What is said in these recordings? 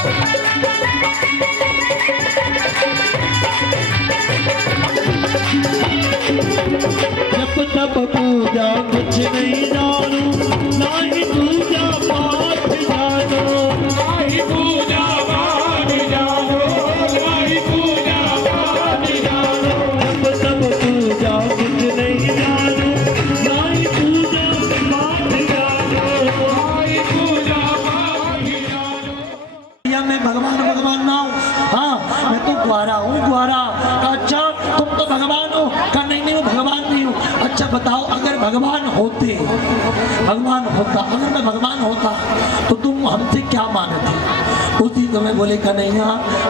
जप तप पूजा कुछ नहीं जानू, ना ही पूजा पाठ जानो, ना ही पूजा पाठ जानो, ना ही पूजा पाठ जानो। जप तप पूजा कुछ नहीं जानू, ना ही पूजा पाठ जानो, ना ही पूजा पाठ जानो। या मैं भगवान भगवान ना हूँ, हाँ मैं तो ग्वारा हूँ ग्वारा। अच्छा तुम तो भगवान हो? कहा नहीं नहीं, भगवान नहीं हूँ। अच्छा बताओ, अगर भगवान होते, भगवान होता, अगर मैं भगवान होता तो तुम हमसे क्या मानते? उसी समय बोले कन्हैया,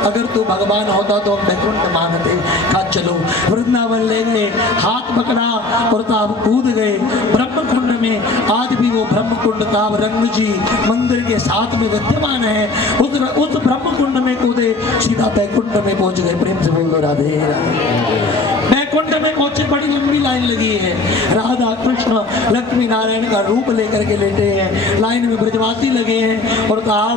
अगर तू भगवान होता तो हम बैकुंठ मानते। कहा चलो, वृंदावन ले गए, हाथ पकड़ा और ताब कूद गए ब्रह्म कुंड में। आज भी वो ब्रह्म कुंड ताब रंग जी मंदिर के साथ में विद्यमान है। उस ब्रह्म कुंड में कूदे, सीधा बैकुंठ में पहुंच गए। प्रेम से बोलो राधे राधे। बैकुंठ में पहुंचे, बड़ी लंबी लाइन लगी है। राधा कृष्ण लक्ष्मी नारायण का रूप लेकर के लेटे हैं, लाइन में ब्रजवासी लगे हैं। और कहा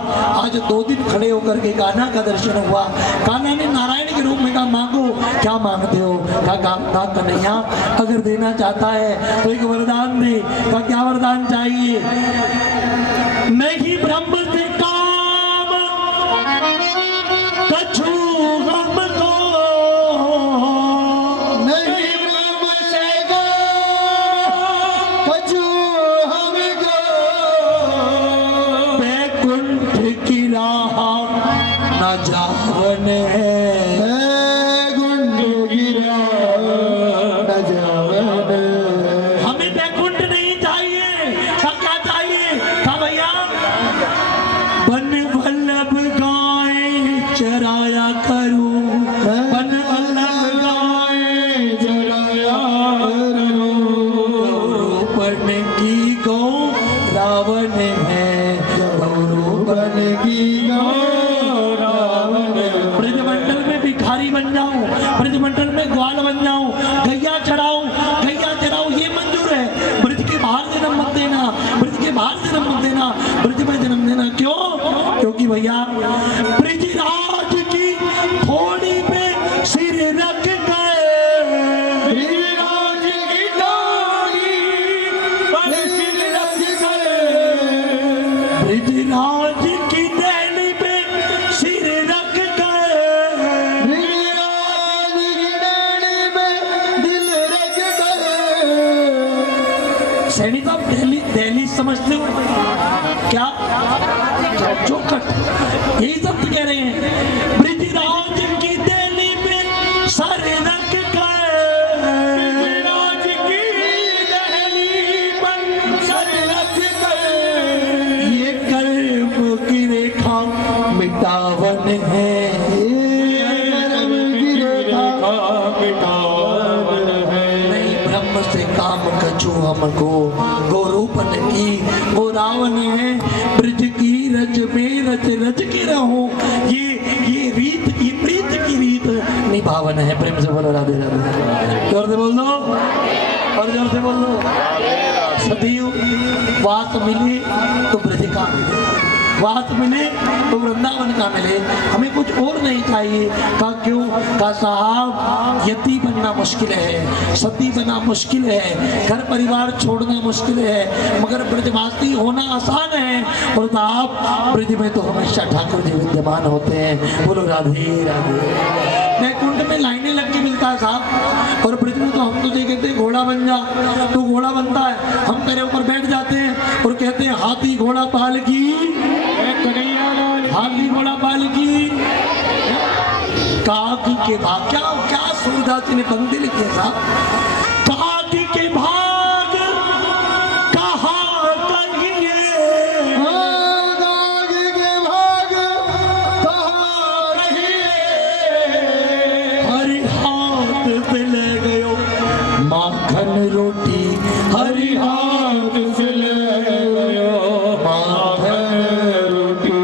आज 2 दिन खड़े होकर के कान्हा का दर्शन हुआ। कान्हा ने नारायण के रूप में कहा मांगो, क्या मांगते हो? कहा कन्हैया अगर देना चाहता है तो एक वरदान दे। कहा क्या वरदान चाहिए? नहीं ब्रह्म से काम कछु हमको, नहीं ब्रह्म से काम कछु हमको, बैकुंठ की राह न जावन है, बैकुंठ की राह न जावन है। हमें बैकुंठ नहीं चाहिए। क्या चाहिए? कहा भैया बन वल्लभ गाय चराया करूं, बन वल्लभ गाय चराया करूं, गौरूपन की गौ रावण है, गौरूपन की गौ रावण है। ब्रजमंडल में भिखारी बन जाऊं, ब्रजमंडल में ग्वाल बन जाऊं, गैया चढ़ाऊं, ये मंजूर है। ब्रज के बाहर जन्म मत देना, ब्रज के बाहर जन्म मत देना, ब्रज में जन्म देना। क्यों? क्योंकि भैया ब्रजराज की थोड़ी पे सिर रख गए, ब्रजराज की डोरी पर सिर रख गए, ब्रजराज की देहली पे सिर रख गए, ब्रजराज की डाली में दिल रख गए। सैनी साहब दिल्ली समझते हो क्या? चौखट यही सब तो कह रहे हैं। ब्रजराज की दिल्ली पे सर रख गए, ब्रजराज की दहली पर सर रख गए। ये कर्म की रेखा मिटावन है, कर्म की रेखा मिटावन है। नहीं ब्रह्म से काम कछु हमको, गौरूपन की वो रावण है। ब्रज की रज में रच के रहूं, ये रीत, ये प्रीत की रीत निभावन है। प्रेम से बोलो राधे राधे। जोर से बोल दो, और जोर से बोल दो। सदैव वास मिले तो ब्रज का मिले, वास मिले तो वृंदावन का मिले, हमें कुछ और नहीं चाहिए। कहा क्यों? कहा साहब यती बनना मुश्किल है, सती बनना मुश्किल है, घर परिवार छोड़ना मुश्किल है, मगर ब्रजवासी होना आसान है। और साहब ब्रज में तो हमेशा ठाकुर जी विद्यमान होते हैं। बोलो राधे राधे। बैकुंठ में लाइनें लग के मिलता है साहब, और ब्रज में तो हम तो ये कहते हैं घोड़ा बन जा, तो घोड़ा बनता है, हम तेरे ऊपर बैठ जाते हैं और कहते हैं हाथी घोड़ा पाल की, हाथी घोड़ा पाल की। काग के भाग, क्या सूरदास जी ने पंक्ति लिखी है साहब। काग के भाग कहा कहिए, काग के भाग कहाँ रहिए, हरि हाथ से ले गयो माखन रोटी, हरि हाथ से ले गयो माखन रोटी।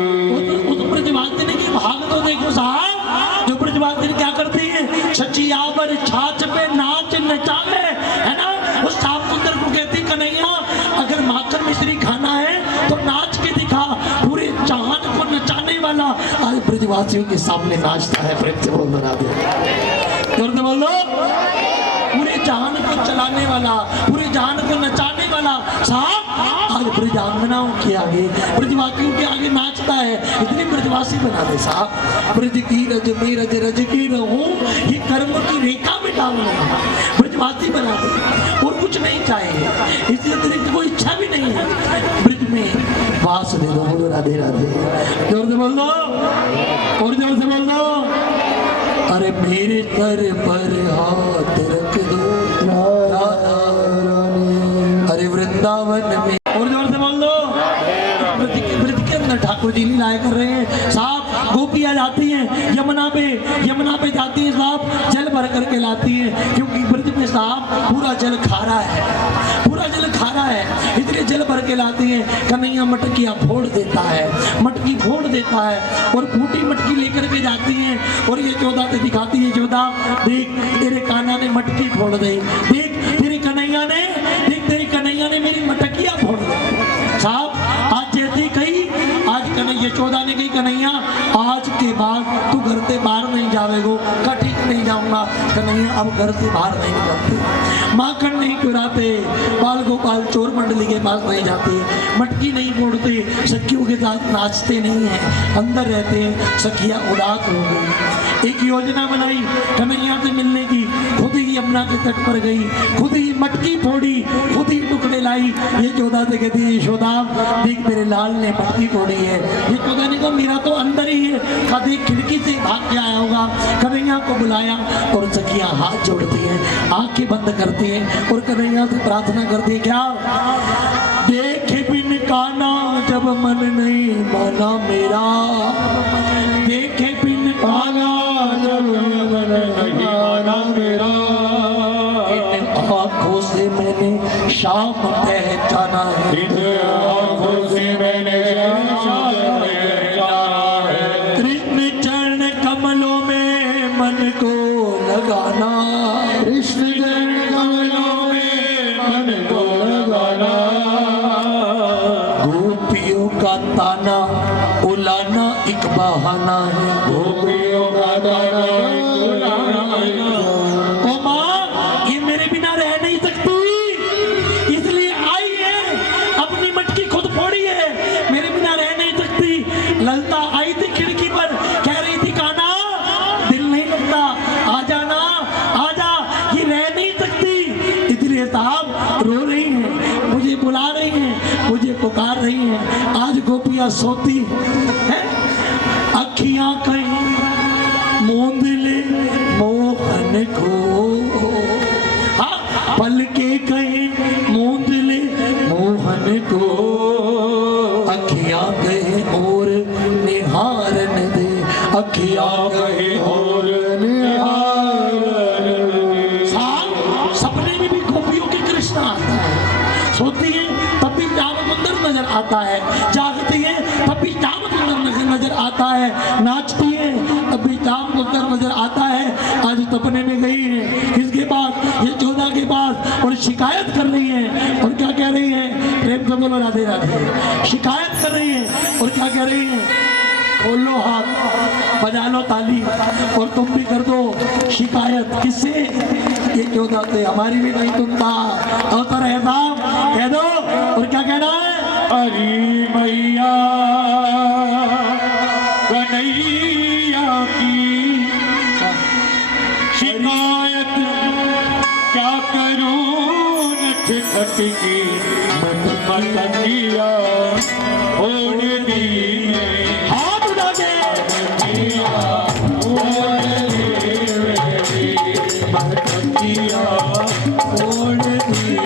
उस ब्रजवासी ने की भाग तो देखो साहब, जो ब्रजवासी ने क्या करती है, छचियावर छाछ पे नाच नचावे, है ना। उस श्याम सुंदर को कहती कन्हैया अगर माखन मिश्री खाना है तो नाच के दिखा, पूरे चांद को नचाने वाला आज ब्रजवासियों के सामने नाचता है। प्रेम से बोल दो राधे, जोर से बोल दो। पूरे जहान को चलाने वाला, पूरे जहान को नचाने वाला साहब आज ब्रजांगनाओं के आगे, ब्रजवासियों के आगे नाचता है। इतने ब्रजवासी बना दे साहब। ब्रज की रज में रज रज की रहूं, ये कर्म की रेखा में डाल रहे, ब्रजवासी बना दे और कुछ नहीं चाहिए, इससे अतिरिक्त कोई इच्छा भी नहीं है। ब्रज में वास दे दो। बोलो राधे राधे, जोर से बोल दो और जोर से बोल दो। अरे मेरे सर पर हाथ रख दो अरे वृंदावन में, और जोर से बोल दो। ब्रज के अंदर ठाकुर जी लीलाएं कर रहे हैं साहब। गोपियां जाती हैं यमुना पे जाती हैं साहब, जल भर करके लाती हैं, क्योंकि ब्रज में साहब पूरा जल खारा है, पूरा जल खारा है, इसलिए जल भर के लाती हैं। कन्हैया मटकियां फोड़ देता है, मटकी फोड़ देता है और फूटी मटकी लेकर के जाती हैं और ये चौदा से दिखाती है, चौदा देख तेरे कान्हा ने मटकी फोड़ दी, देख तेरी कन्हैया ने, देख तेरी कन्हैया ने मेरी मटकियां फोड़ दी साहब। आज जैसे कही, आज कन्हैया चौदा ने कही कन्हैया आज के बाद तू घर से बाहर नहीं जावेगो। का ठीक नहीं जाऊंगा कन्हैया, अब घर से बाहर नहीं निकलते, माखन नहीं चुराते, बाल गोपाल चोर मंडली के पास नहीं जाते, मटकी नहीं फोड़ते, सखियों के साथ नाचते नहीं हैं, अंदर रहते हैं। सखिया उदास हो गई, एक योजना बनाई कन्हैया से मिलने की, खुद ही यमुना के तट पर गई, खुद ही मटकी फोड़ी, खुद ही टुकड़े लाई। ये चौदा से कहती है यशोदा देख मेरे लाल ने मटकी फोड़ी है। ये चौदा ने कहा मेरा तो अंदर ही है। कभी खिड़की से भाग के आया होगा, कन्हैया को बुलाया और सखिया हाथ जोड़ती है, आंखें बंद करती है और कन्हैया से प्रार्थना करती है क्या? देखे बिन काना जब मन नहीं माना मेरा, देखे बिन काना जब मन नहीं माना मेरा, इन आँखों से मैंने शाम पहचाना है, इन आँखों से मैंने शाम पहचाना है। कृष्ण चरण कमलों में मन को लगाना, कृष्ण चरण कमलों में मन को लगाना, गोपियों का ताना उलाना एक बहाना है, गोपियों का ताना उलाना। ओ माँ ये मेरे बिना रह नहीं सकती, इसलिए आई है, अपनी मटकी खुद फोड़ी है, मेरे बिना रह नहीं सकती। ललता आई थी खिड़की पर, कह रही थी काना दिल नहीं लगता, आ जाना आजा, ये रह नहीं सकती। इसलिए साहब रो रही हैं, मुझे बुला रही हैं, मुझे पुकार रही हैं। आज गोपियां सोती है, अखियां कहीं मूंद ले मोहन को, हाँ पलके कहीं मूंद ले मोहन को, अखियां कहीं और निहारन दे, अखियां कहीं और निहारन दे। सपने में भी गोपियों के कृष्ण आता है, सोती है तब भी श्याम सुंदर नजर आता है, जागती है तब भी श्याम सुंदर नजर आता है, नाचती है तब भी श्याम सुंदर नजर आता है। आज सपने में गई है किसके पास? ये चौदा के पास, और शिकायत कर रही है। और क्या कह रही है? प्रेम से बोलो राधे राधे। शिकायत कर रही है और क्या कह रही है? खोलो हाथ, बजा लो ताली और तुम भी कर दो शिकायत। किससे? ये चौदा से, हमारी भी नहीं सुनता। अवसर है साहब, कह दो। और क्या कहना है? हरी मैया कन्हैया की शिकायत क्या करूं नठ खटकी मटकिया ओढ़ दी हाथ उठा के मटकिया ओढ़ दी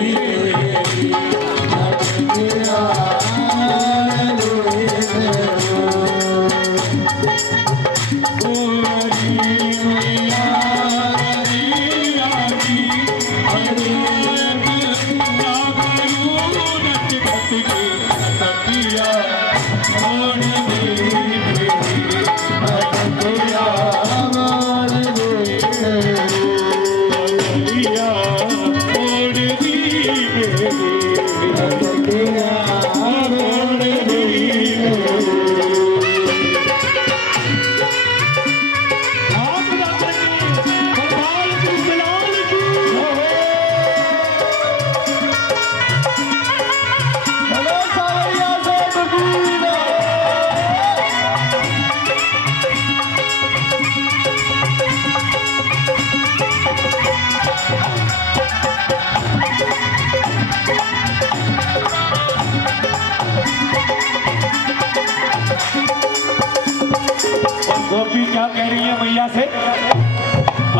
गोपी क्या कह रही है मैया से?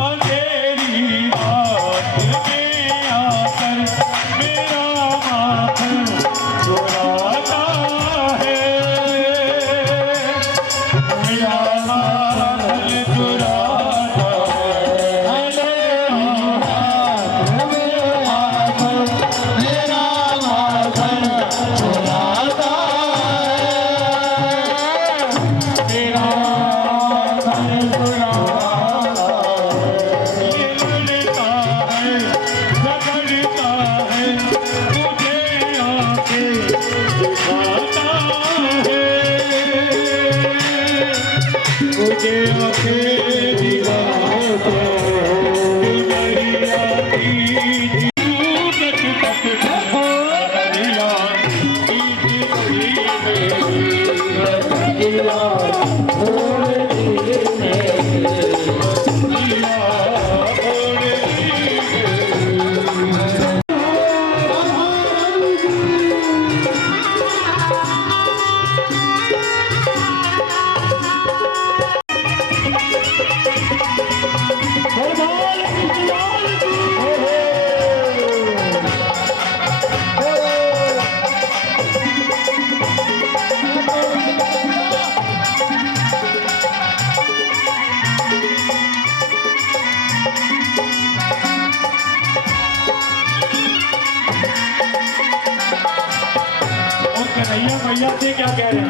अंधेरी रात में आकर मेरा माखन चुराता है, मेरा माखन चुराता है, मेरा माखन चुराता मेरा माखन चुराता ये लड़ता है, झगड़ता है, मुझे आके दिखाता है, मुझे आके दिखाता है, दुनिया की जीवत तक दुनिया कन्हैया मैया से क्या कह रहे हैं?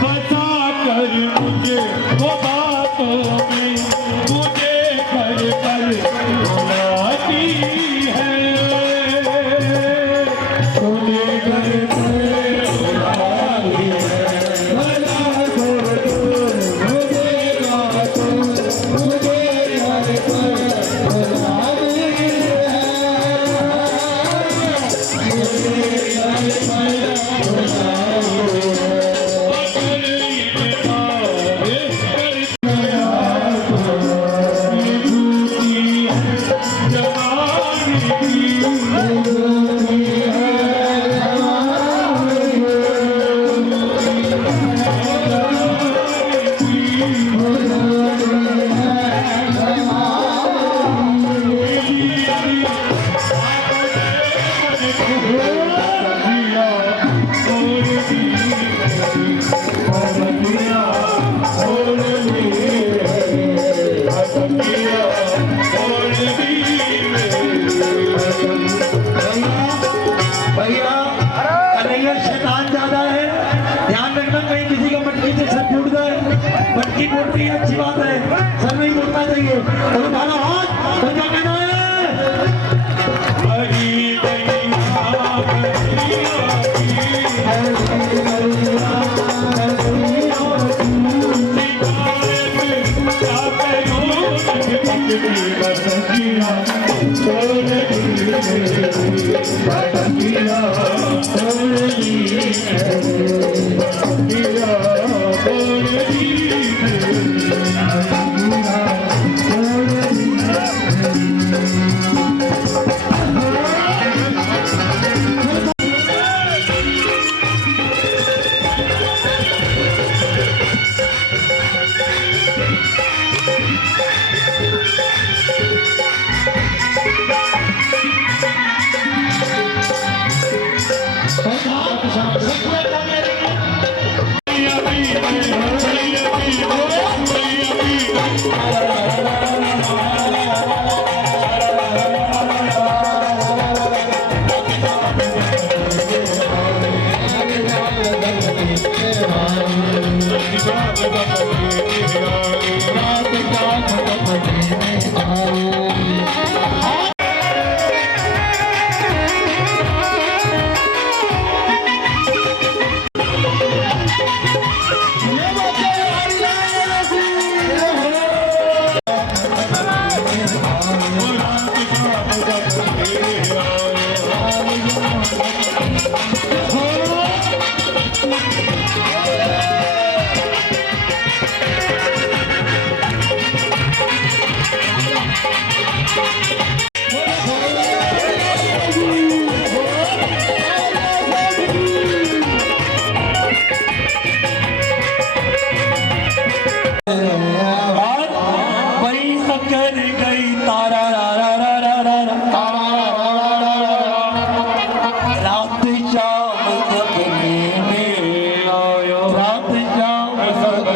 बता कर मुझे वो बातों में मुझे घर पर बुलाती है, मुझे घर पर बुलाती है, बता कर मुझे बातों मुझे घर पर बुलाती भैया कन्हैया शैतान ज्यादा है, ध्यान रखना कहीं किसी का मटकी से सर फूट जाए। मटकी फूटती है अच्छी बात है, सर नहीं फूटना चाहिए। तो तुम्हारा हाथ तो क्या कहना है?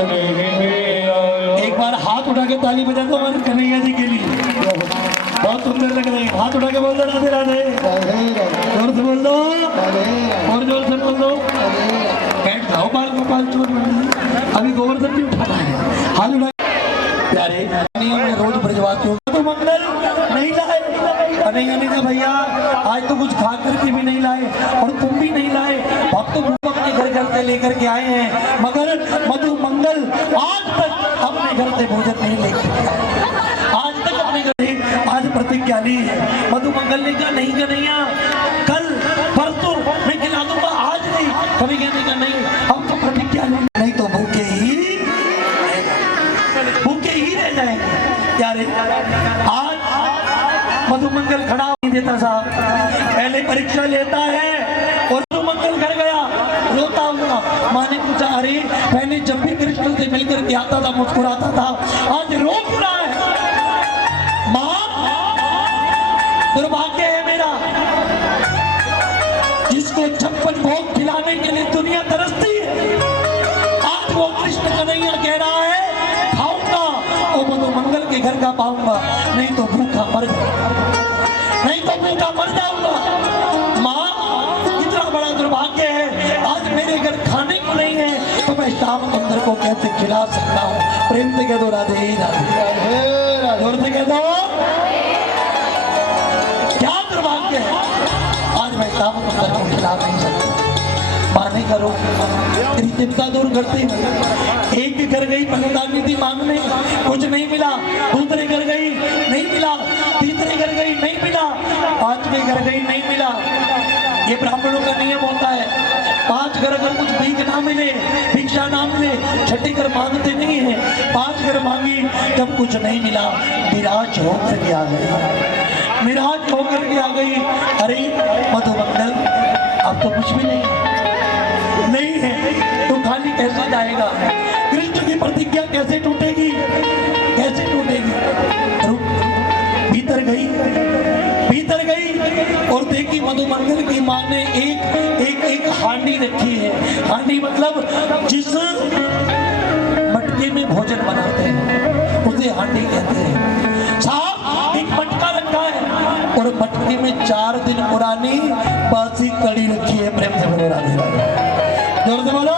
नहीं मेरा। एक बार हाथ उठा के ताली बजा दो हमारे कन्हैया जी के लिए, बहुत सुंदर लग रहे हैं। हाथ उठा के बोल दो राधे राधे, जोर से बोल दो और जोर से बोल दो। बैठ जाओ बाल गोपाल चोर मंडली, अभी गोवर्धन भी उठाना है। हाथ उठा प्यारे मैं रोज ब्रजवाती हूँ तो मंगल नहीं लाए, कन्हैया ने कहा भैया आज तो कुछ खा करके भी नहीं लाए और तुम भी नहीं लाए, हम तो अपने घर घर से लेकर के आए हैं, मगर मधु मंगल आज तक अपने घर से भोजन नहीं लेके आए। आज तक अपने घर से आज प्रतिज्ञा ली है। मधु मंगल ने कहा नहीं कन्हैया, कल परसों मैं खिला दूंगा, आज नहीं। कन्हैया ने कहा नहीं, हम तो प्रतिज्ञा ली, नहीं तो भूखे ही रह जाएंगे। प्यारे आज मधु मंगल खड़ा नहीं देता साहब, पहले परीक्षा लेता है और मधु मंगल घर गया रोता हुआ। माँ ने पूछा अरे पहले जब भी कृष्ण से मिलकर के आता था मुस्कुराता था, आज रो क्यों रहा है? माँ दुर्भाग्य है मेरा, जिसको 56 भोग खिलाने के लिए दुनिया तरसती है, आज वो कृष्ण कन्हैया कह रहा है खाऊंगा तो मधु मंगल के घर का पाऊंगा, नहीं तो भूखा मर जाऊंगा, नहीं तो भूखा मर जाऊंगा। माँ इतना बड़ा दुर्भाग्य है, आज मेरे घर खाने को नहीं है तो मैं श्याम सुंदर को कैसे खिला सकता हूँ? प्रेम से कह दो राधे राधे, जोर से कह दो क्या दुर्भाग्य है, आज मैं श्याम सुंदर को खिला नहीं सकता। माने करो तेरी चिंता दूर करते, एक के घर गई फलदानी थी मांगने, कुछ नहीं मिला, दूसरे घर गई नहीं मिला, तीसरे घर गई नहीं मिला, पांचवें घर गई नहीं मिला। ये ब्राह्मणों का नियम होता है, 5 घर अगर कुछ भीख ना मिले, भिक्षा ना मिले, छठे घर मांगते नहीं है। 5 घर मांगी, जब कुछ नहीं मिला निराश होकर के आ गई, निराश होकर के आ गई। अरे मधु मंगल अब तो कुछ भी नहीं है तो खाली कैसे जाएगा? कृष्ण की प्रतिज्ञा कैसे टूटेगी, कैसे टूटेगी? भीतर गई और देखी मधु मंगल की माँ ने एक हांडी रखी है। हांडी मतलब जिस मटके में भोजन बनाते हैं उसे हांडी कहते हैं। साहब एक मटका रखा है और मटके में 4 दिन पुरानी बासी कड़ी रखी है। प्रेम से बोलो राधे राधे, जोर से बोलो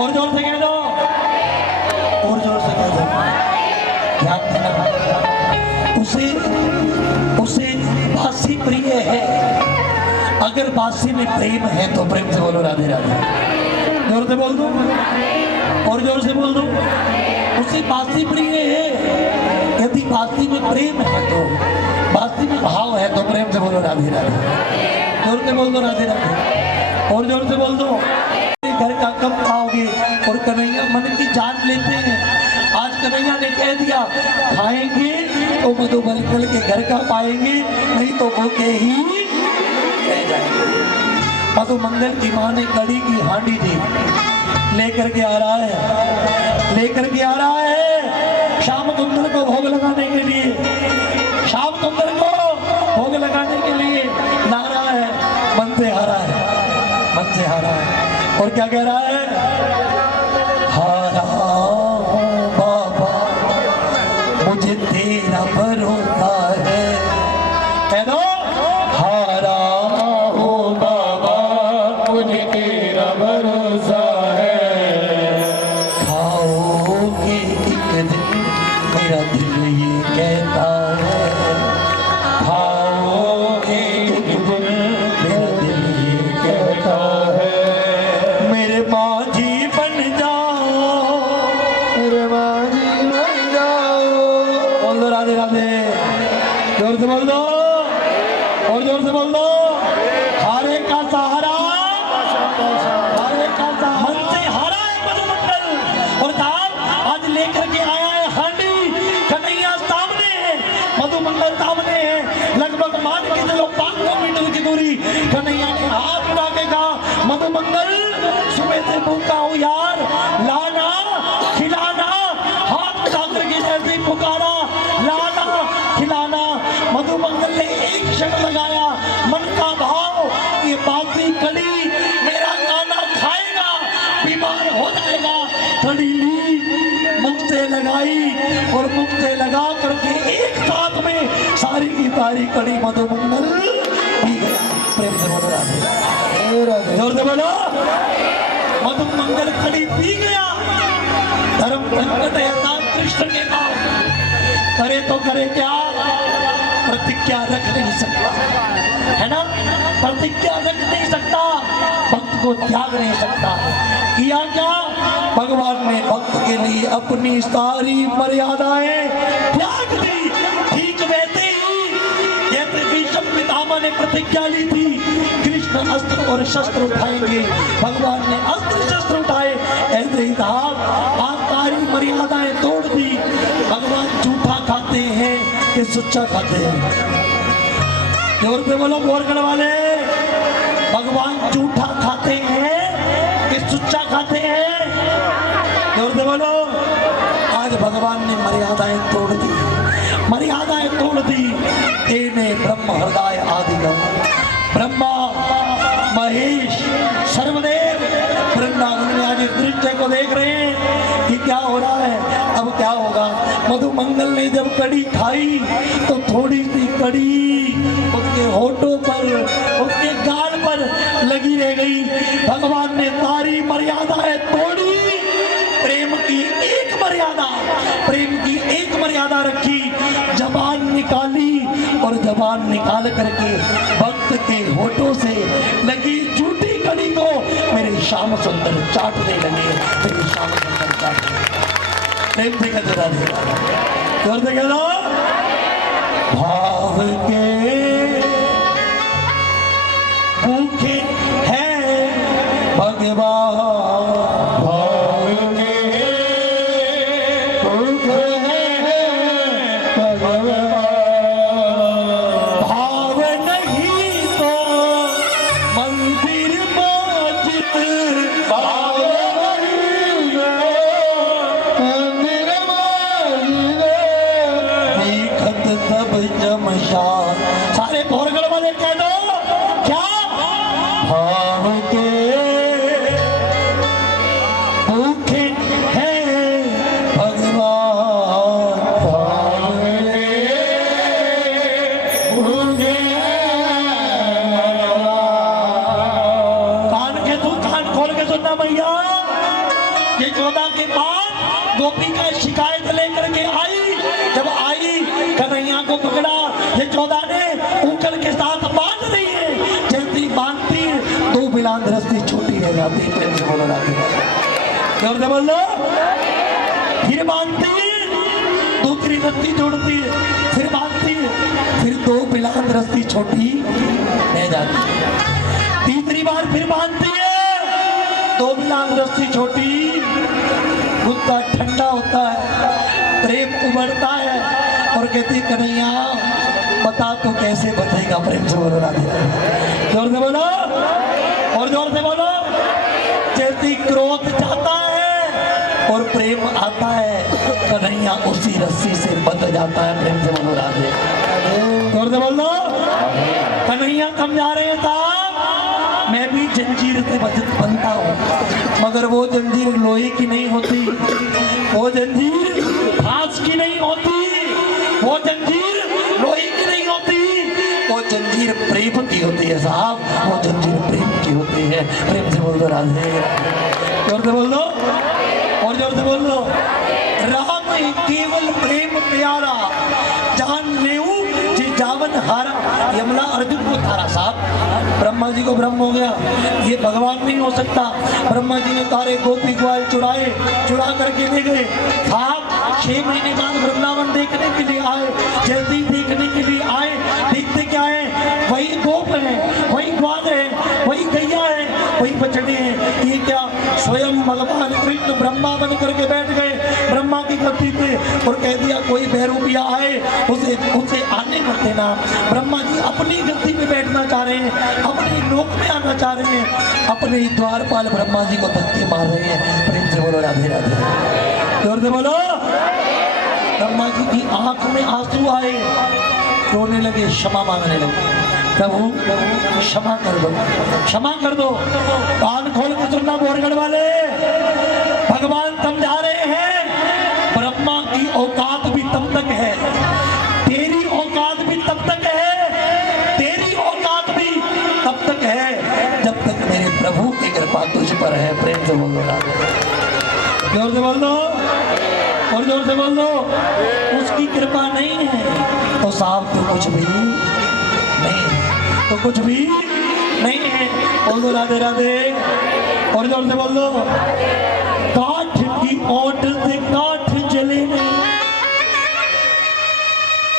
और जोर से कह दो और जोर से कह दो। ध्यान देना, उसे बासी प्रिय है। अगर बासी में प्रेम है तो प्रेम से बोलो राधे राधे, जोर से बोल दो और जोर से बोल दो। उसे बासी प्रिय है, यदि बासी में प्रेम है तो, बासी में भाव है तो प्रेम से बोलो राधे राधे, जोर से बोल दो राधे राधे और जोर से बोल दो। घर का कब खाओगे? और कन्हैया मन की जान लेते हैं। आज कन्हैया ने कह दिया खाएंगे तो मधु मंगल के घर का पाएंगे, नहीं तो भूखे ही रह जाएंगे। मधु मंगल की माँ ने कड़ी की हांडी दी, लेकर के आ रहा है, लेकर के आ रहा है श्याम सुंदर को भोग लगाने के लिए, श्याम सुंदर को भोग लगाने के लिए ला रहा है। मन से हारा है, मन से हारा है और क्या कह रहा है? हारा हूँ बाबा मुझे तेरा भरोसा है, कह दो हारा हूँ बाबा मुझे तेरा भरोसा है। खाओगे एक दिन मेरा दिल ये कहता है, खाओगे एक दिन मेरा दिल ये कहता है। मेरे माझी बन जाओ, मेरे माझी बन जाओ। बोल दो राधे राधे, जोर से बोल दो और जोर से बोल दो। हारे का सहारा, हारे का सहारा, मन से हारा है मधु मंगल और साहब आज लेकर के आया है हांडी। कन्हैया सामने है, मधु मंगल सामने है, लगभग मान के चलो 500 मीटर की दूरी। कन्हैया ने हाथ उठा के कहा मधु मंगल सुबह से भूखा हूँ यार, लाना खिलाना। हाथ उठा करके जैसे पुकारा लाना खिलाना। मधु मंगल ने एक क्षण लगाया, मन का भाव ये बासी कड़ी मेरा खाना खाएगा बीमार हो जाएगा, कड़ी ली, मुख से लगाई और मुख से लगा करके एक साथ में सारी की सारी कड़ी मधुमंगल पी गया। प्रेम से बोलो राधे, जोर से बोलो, मधुमंगल कड़ी पी गया। धर्म संकट ऐसा कृष्ण के नाम, करे तो करे क्या, प्रतिज्ञा रख नहीं सकता, है ना, प्रतिज्ञा रख नहीं सकता, भक्त को त्याग नहीं सकता। किया क्या, भगवान ने भक्त के लिए अपनी सारी मर्यादाएं त्याग दी। ठीक वैसे ही जैसे भीष्म पितामह ने प्रतिज्ञा ली थी कृष्ण अस्त्र और शस्त्र उठाएंगे, भगवान ने अस्त्र शस्त्र उठाए। ऐसे ही साहब आप सारी मर्यादाएं तोड़ दी। भगवान झूठा खाते हैं कि सच्चा खाते हैं, जोर से बोलो बोरगढ़ वाले, भगवान झूठा खाते हैं कि सच्चा खाते हैं, जोर से बोलो। आज भगवान ने मर्यादाएं तोड़ दी, मर्यादाएं तोड़ दी। तेने ब्रह्म हृदय आदिगम, ब्रह्मा महेश सर्वदेव वृंदावन में आज इस दृश्य को देख रहे हैं कि क्या हो रहा है। अब क्या होगा, मधुमंगल ने जब कड़ी खाई तो थोड़ी सी कड़ी उसके होठों पर, उसके गाल पर लगी रह गई। भगवान ने सारी मर्यादाएं तोड़ी, प्रेम की एक मर्यादा, प्रेम की एक मर्यादा रखी, जबान निकाली और जबान निकाल करके भक्त के होठों से लगी झूठी कड़ी को मेरे श्याम सुंदर चाटने लगे, मेरे श्याम सुंदर चाटने। प्रेम से कहते राधे, जोर से कहना, भाव के भूखे हैं भगवान, भाव के भूखे हैं भगवान, भाव नहीं तो मंदिर मस्जिद, भाव नहीं मंदिर मस्जिद, देखत तब जमशान। सारे बोरगढ़ वाले कह दो क्या, भाव के भूखे हैं भगवान, भाव के भूखे हैं भगवान। कान खोल के सुनना भैया। ये 14 के बाद गोपिका शिकायत लेकर के आई, जब आई कन्हैया को पकड़ा, ये 14 ने उंगल के साथ बांध रही है, जल्दी बांधती दो बिलान रस्सी छोटी रह जाती। प्रेम से बोलो राधे, जोर से बोलो, फिर बांधती दूसरी रस्सी जोड़ती, फिर बांधती, फिर दो बिलान रस्सी छोटी रह जाती। तीसरी बार फिर बांधती है, दो बिलान रस्सी छोटी। गुस्सा ठंडा होता है, प्रेम उमड़ता है और कहती कन्हैया बता तो कैसे बचेगा। प्रेम से बोलो राधे, जोर से बोलो और जोर से बोलो। जैसी क्रोध जाता है और प्रेम आता है, कन्हैया उसी रस्सी से बंध जाता है। प्रेम से बोलो राधे, जोर से बोलो। कन्हैया कम जा रहे हैं साहब, मैं भी जंजीर से बनता हूँ, मगर वो जंजीर लोहे की नहीं होती, वो जंजीर फांस की नहीं होती, वो जंजीर लोहे की नहीं होती, वो जंजीर प्रेम की होती है साहब, वो जंजीर प्रेम की होती है। प्रेम से बोल दो राधे, जोर से बोल दो और जोर से बोल दो। राम ही केवल प्रेम प्यारा, जान लेऊ जी जावन हारा। यमला अर्जुन को थारा साहब, ब्रह्मा जी को ब्रह्म हो गया, ये भगवान नहीं हो सकता। ब्रह्मा जी ने तारे गोपी ग्वाल चुराए, चुरा करके ले गए साहब। 6 महीने बाद वृंदावन देखने के लिए आए, जल्दी देखने के लिए आए, देखते क्या है, वही गोप है, वही ग्वाल है, वही गैया है, वही बछड़े हैं। ये क्या, स्वयं भगवान कृष्ण ब्रह्मा बन करके बैठ गए ब्रह्मा की गद्दी पे और कह दिया कोई बहरूपिया आए उसे आने मत देना। ब्रह्मा जी अपनी गद्दी पे बैठना चाह रहे हैं, अपने लोक में आना चाह रहे हैं, अपने द्वारपाल ब्रह्मा जी को धक्के मार रहे हैं। प्रेम से बोलो राधे राधे, जोर से बोलो। ब्रह्मा जी की आंख में आंसू आए, रोने लगे, क्षमा मांगने लगे, प्रभु क्षमा कर दो, क्षमा कर दो। कान खोल के सुनना बोरगढ़ वाले, भगवान समझा रहे हैं ब्रह्मा की औकात भी तब तक है, तेरी औकात भी तब तक है, तेरी औकात भी तब तक है जब तक मेरे प्रभु की कृपा तुझ पर है। प्रेम से बोल दो, जोर से बोल दो और जोर से बोल दो। उसकी कृपा नहीं है तो साहब तो कुछ भी नहीं, तो कुछ भी नहीं है। बोल दो राधे राधे और जोर से बोल दो। काठ की ओट से काठ जले नहीं,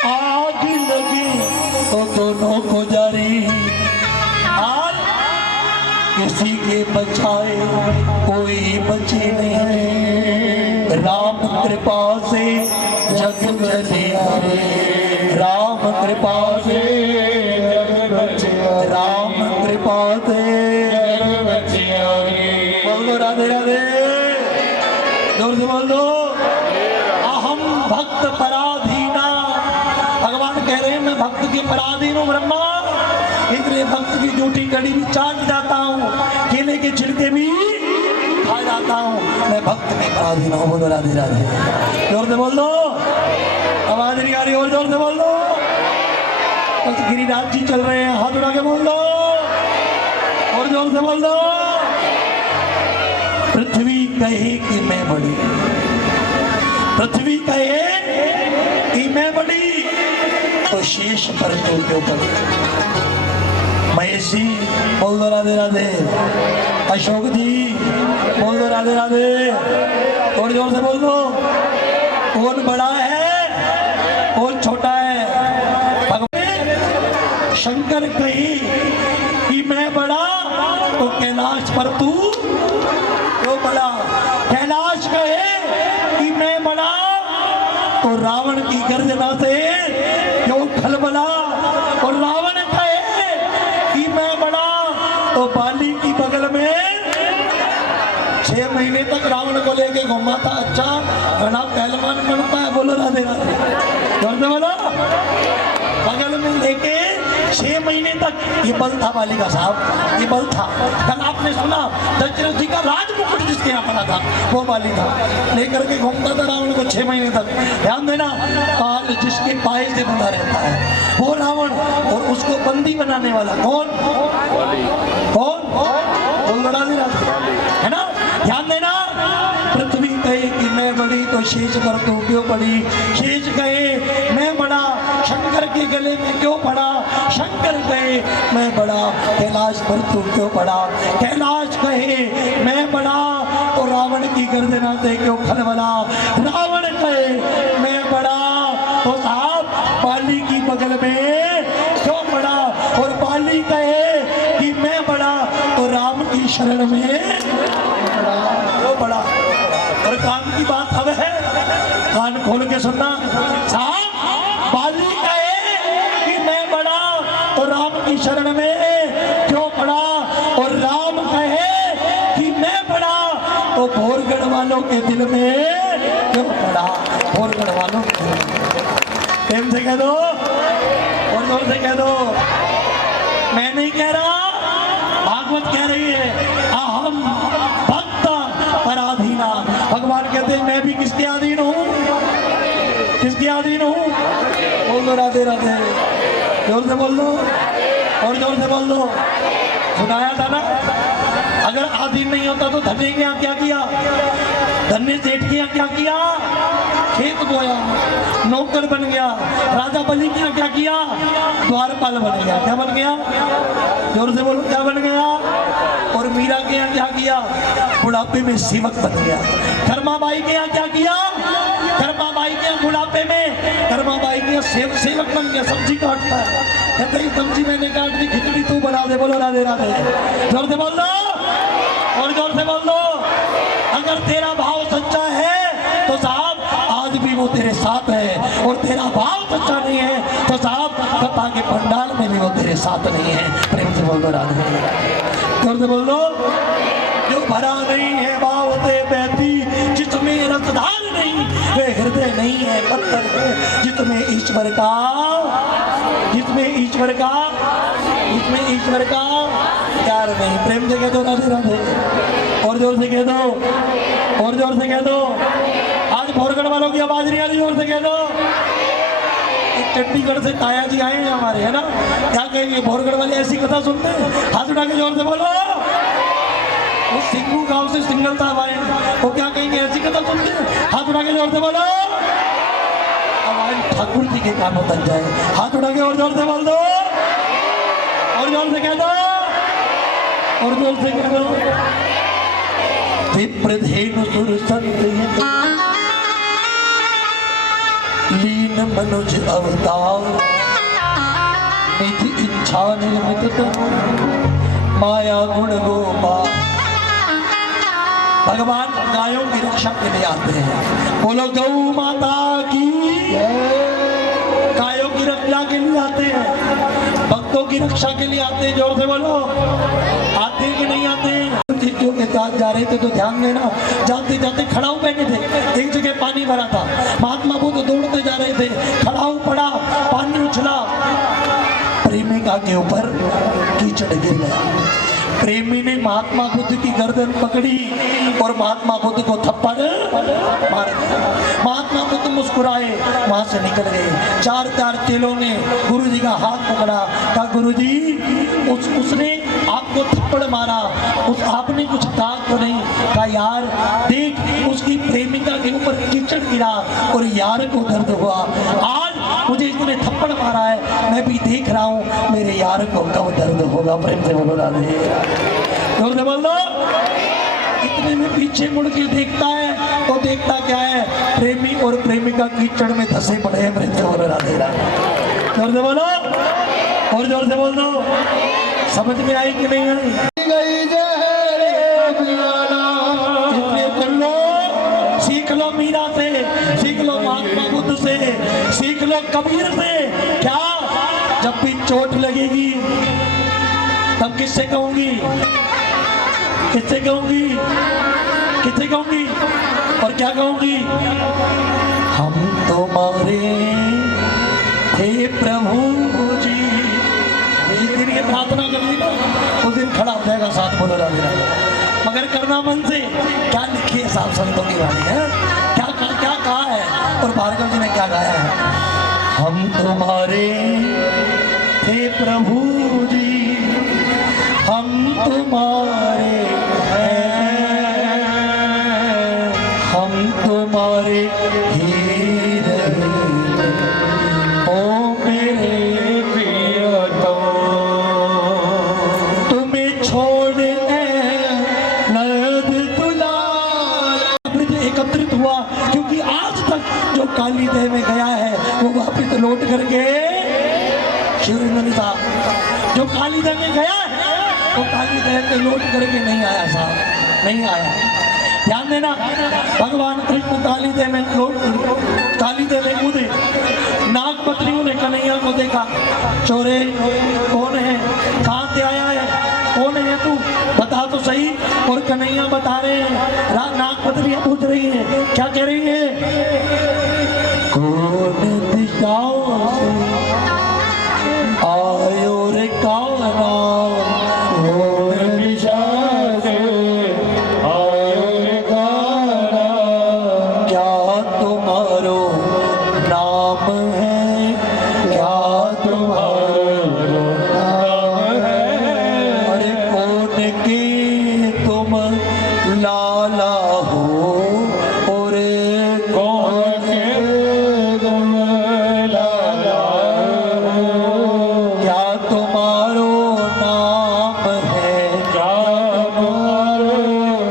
आग लगी तो दोनों को जारी, और किसी के बचाए कोई बचे नहीं। राम कृपा से जग बचे, राम कृपा से जग बचे, राम कृपा से जग बचे। बोल दो राधे राधे, जोर से बोल दो। अहम भक्त पराधीना, भगवान कह रहे हैं मैं भक्त के पराधीन हूँ ब्रह्मा, इसलिए भक्त की जूठी कड़ी भी चाट जाता हूँ, केले के छिलके भी खा जाता हूँ, मैं भक्त के पराधीन हूँ। बोलो राधे राधे, जोर से बोल दो, आवाज नहीं आ रही और जोर से बोल दो। बस गिरिराज जी चल रहे हैं, हाथ उठा के बोल दो और जोर से बोल दो। पृथ्वी कहे कि मैं बड़ी, पृथ्वी कहे कि मैं बड़ी, तो शेष पर तो क्यों पड़ी। महेश जी बोल दो राधे राधे, अशोक जी बोल दो राधे राधे और जोर से बोल दो। कौन बड़ा है कौन छोटा है। भगवान शंकर कही कि मैं बड़ा, तो कैलाश पर तू क्यों बड़ा। कैलाश कहे कि मैं बड़ा, तो रावण की गर्जना से क्यों खलबला। और रावण कहे कि मैं बड़ा, तो बाली की बगल में 6 महीने तक रावण को लेके घूमा था। अच्छा घना पहलवान बनता है। बोलो राधे राधे, जोर से बोलो। बगल में लेके 6 महीने तक ये बल था बाली का साहब, ये बल था। कल आपने सुना दशरथ जी का राजमुकुट जिसके यहाँ पड़ा था वो बाली था, लेकर के घूमता था रावण को 6 महीने तक। ध्यान देना, काल जिसके पाए से बंधा रहता है वो रावण, और उसको बंदी बनाने वाला कौन कौन बोल राधे राधे, है ना। ध्यान देना, पृथ्वी कहे कि मैं बड़ी, तो शेष पर तू क्यों पड़ी। शेष कहे मैं बड़ा, शंकर के गले में क्यों पड़ा। शंकर कहे मैं बड़ा, कैलाश पर तू क्यों पड़ा। कैलाश कहे मैं बड़ा, तो रावण की गर्दना से क्यों खलबला। रावण कहे मैं बड़ा, तो साहब बाली की बगल में क्यों पड़ा। और बाली कहे कि मैं बड़ा, तो राम की शरण में क्यों बड़ा। और कान की बात अब है, कान खोल के सुनना साहब। बाली कहे कि मैं बड़ा, तो राम की शरण में क्यों पड़ा। और राम कहे कि मैं बड़ा, तो भोरगढ़ वालों के दिल में क्यों पड़ा। भोरगढ़ वालों के दिल में प्रेम से कह दो और जोर से कह दो। मैं नहीं कह रहा, भागवत कह रही है। अहम भक्त पराधीना, भगवान कहते हैं मैं भी किसके अधीन हूँ, किसके अधीन हूँ। बोल दो राधे राधे, जोर से बोल दो और जोर से बोल दो। सुनाया था ना, अगर अधीन नहीं होता तो धन्य के यहाँ क्या किया, धन्य सेठ के यहाँ क्या किया, खेत बोया, नौकर बन गया। राजा बलि के यहाँ क्या किया, द्वारपाल बन गया। क्या बन गया, जोर से बोलो क्या बन गया। और मीरा के यहाँ क्या किया, बुढ़ापे में सेवक बन गया। धर्माबाई के यहाँ क्या किया, धर्माबाई के यहाँ बुढ़ापे में धर्माबाई के यहाँ सेवक बन गया। सब्जी काटता है, कहते हैं सब्जी मैंने काट दी, खिचड़ी तू बना दे। बोलो राधे राधे, जोर से बोल दो और जोर से बोल दो। अगर तेरा भाव सच्चा है तो साहब आज भी वो तेरे साथ है, और तेरा भाव सच्चा नहीं है तो साहब कथा के पंडाल में भी वो तेरे साथ नहीं है। प्रेम से बोल दो राधे, जोर से बोल दो। जो भरा नहीं है भाव से बहती, जिसमें रसधार नहीं वे हृदय नहीं है पत्थर है। जिसमें ईश्वर का क्या प्यार में ही। प्रेम से कह दो राधे राधे, और जोर से कह दो, और जोर से कह दो। आज भोरगढ़ वालों की आवाज नहीं आ रही, जोर से कह दो। चंडीगढ़ से ताया जी आए हैं हमारे, है ना, क्या कहेंगे भोरगढ़ वाले ऐसी कथा सुनते हैं? हाथ उठा के जोर से बोलो। वो सिंगू गांव से सिंगल था हमारे, वो क्या कहेंगे ऐसी कथा सुनते हैं? हाथ उठा के जोर से बोलो। आवाज ठाकुर जी के कानों तक जाए, हाथ उठा के और जोर से बोल दो, और जोर से कह दो, और जोर से कह दो। विप्रधेनु सुर संत लीन मनुज अवतार, निधि इच्छा निर्मित तनु, माया गुण गोपाल। भगवान गायों की रक्षा के लिए आते हैं। बोलो गौ माता की, गायों की रक्षा के लिए आते हैं, भक्तों की रक्षा के लिए आते हैं। जोर से बोलो, आते हैं कि नहीं आते हैं? जितों के साथ जा रहे थे तो ध्यान देना, जाते जाते खड़ाऊ बैठे थे, एक जगह पानी भरा था, महात्मा बुद्ध दौड़ते जा रहे थे, खड़ाऊ पड़ा, पानी उछला, प्रेमिका के ऊपर कीचड़ गिर गया। प्रेमी ने महात्मा बुद्ध की गर्दन पकड़ी और महात्मा बुद्ध को थप्पड़ मार दिया। महात्मा बुद्ध मुस्कुराए, वहां से निकल गए। चार चेलों ने गुरु जी का हाथ पकड़ा, कहा गुरु जी उसने आपको थप्पड़ मारा, आपने कुछ कहा तो नहीं? कहा यार देख, उसकी प्रेमिका के ऊपर कीचड़ गिरा और यार को दर्द हुआ। आज मुझे इसने थप्पड़ मारा है, मैं भी देख रहा हूँ मेरे यार को कब दर्द होगा। प्रेम से बोलो राधे, जोर से बोल दो। इतने में पीछे मुड़ के देखता है तो देखता क्या है? प्रेमी और प्रेमिका कीचड़ में धसे पड़े हैं। प्रेम से बोलो राधे राधे, जोर से बोलो, और जोर से बोल दो। समझ में आई कि नहीं आई? सीख लो मीरा से, सीख लो महात्मा बुद्ध से, सीख लो कबीर से। क्या जब भी चोट लगेगी तब किससे कहूंगी? किससे कहूंगी? किससे कहूंगी? और क्या कहूंगी? हम तुम्हारे थे प्रभु जी। जिस दिन ये प्रार्थना कर ली ना, उस दिन खड़ा हो जाएगा साथ। बोलो राधे राधे, मगर करना मन से। क्या लिखी है साहब संतों की वाणी है, क्या कहा है, और भार्गव जी ने क्या गाया है? हम तुम्हारे थे प्रभु जी, हम तुम्हारे हैं, हम तुम्हारे ही रहेंगे, ओ मेरे प्रियतम, तुम्हें छोड़ने नद दुलार। एकत्रित हुआ क्योंकि आज तक जो काली देह में गया है वो वापिस लौट करके, शिवरिंदर साहब, जो काली देह में गया है वो काली देह में लौट करके नहीं आया साहब, नहीं आया। ध्यान देना, भगवान कृष्ण काली देह में काली देह में कूदे। नागपत्नियों ने कन्हैया को देखा, चोरे कौन है, कहाँ से आया है, कौन है तू, बता तो सही। और कन्हैया बता रहे हैं। नागपत्नियां पूछ रही हैं, क्या कह रही है? कौन दिशाओं से आयो रे काना, कौन दिशा से आयो रे काना, क्या तुम्हारो नाम है, क्या तुम्हारो नाम है? अरे कौन के तुम लाला हो, और कौन के तुम लाला हो, क्या तुम्हारो नाम है, क्या तुम्हारो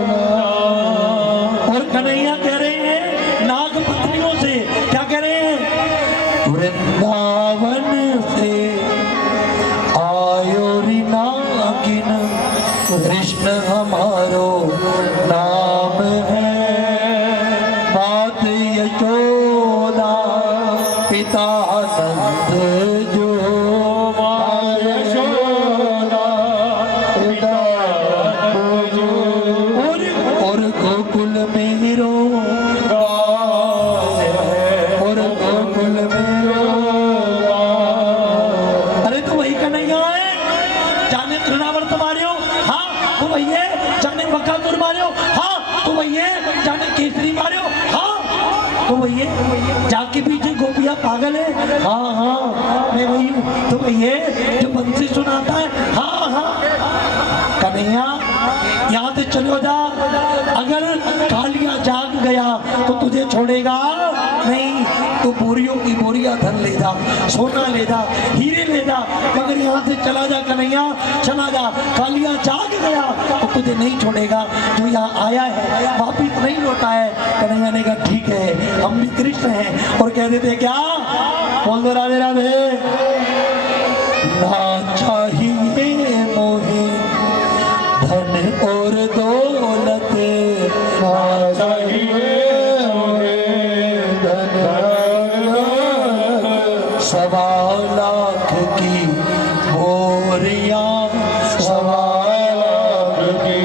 नाम? और कन्हैया कह रहे हैं नागपत्नियों से, क्या कह रहे हैं? वृंदावन से आयो री नागिन, कृष्ण हमारो नाम है, मात यशोदा पिता नंद जो, मात यशोदा पिता नंद जो, और गोकुल में रो गाय है, और गोकुल में रो गाय। अरे तो वही कन्हैया है, जाने तृणावर्त मारियो। तो भैया जाके पीछे गोपियाँ पागल है, हाँ हाँ मैं वही हूँ। तो भैया जो बंसी सुनाता है, हाँ हाँ कन्हैया यहाँ से चलो जा, अगर कालिया जाग गया तो तुझे छोड़ेगा नहीं, तो बोरियों की बोरियां धन ले जा, सोना ले जा, हीरे ले जा, मगर यहाँ से चला जा कन्हैया, चला जा, कालिया जाग गया तो तुझे नहीं छोड़ेगा। जो यहाँ आया है वापिस नहीं लौटा है। कन्हैया ने कहा ठीक है, हम भी कृष्ण हैं। और कह देते क्या, बोल दो राधे राधे। ना चाहिए मोहे धन और दौलत, ना चाहिए सवा लाख की बोरियां, सवा लाख की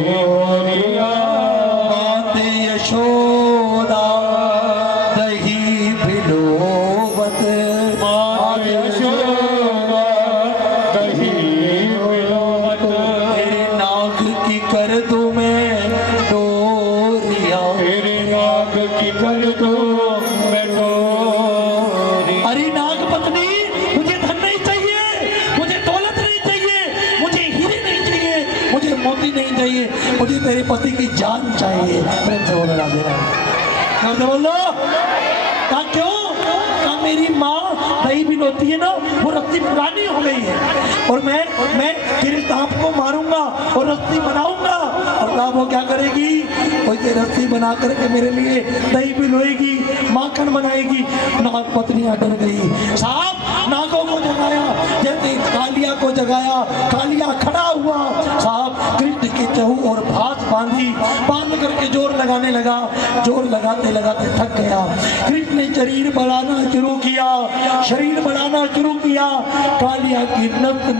बोरियां, माते यशोदा दही भिलोवत, माते यशोदा दही भिलोवत, तेरे नाक की कर दूं मैं डोरियां, तेरे नाक की कर दूं मैं डोरियां। अरे नाग पत्नी, मुझे धन नहीं चाहिए, मुझे दौलत नहीं चाहिए, मुझे हीरे नहीं चाहिए, मुझे मोती नहीं चाहिए, मुझे तेरे पति की जान चाहिए। प्रेम से बोलो राधे राधे। बोलो कहा क्यों? कहा मेरी माँ दही भी होती है ना, वो रस्सी पुरानी हो गई है और मैं तेरे सांप को मारूंगा और रस्सी बनाऊंगा। और कहा वो क्या करेगी? कोई रस्सी बना करके मेरे लिए दही भी लोएगी, माखन बनाएगी। नाग पत्नियां डर गई। साहब नागों को जगाया, जैसे कालिया को जगाया, कालिया खड़ा हुआ। साहब कृष्ण के चहु और भास बांध करके जोर लगाने लगा। जोर लगाते लगाते थक गया। कृष्ण ने शरीर बढ़ाना शुरू किया, शरीर बढ़ाना शुरू किया। कालिया की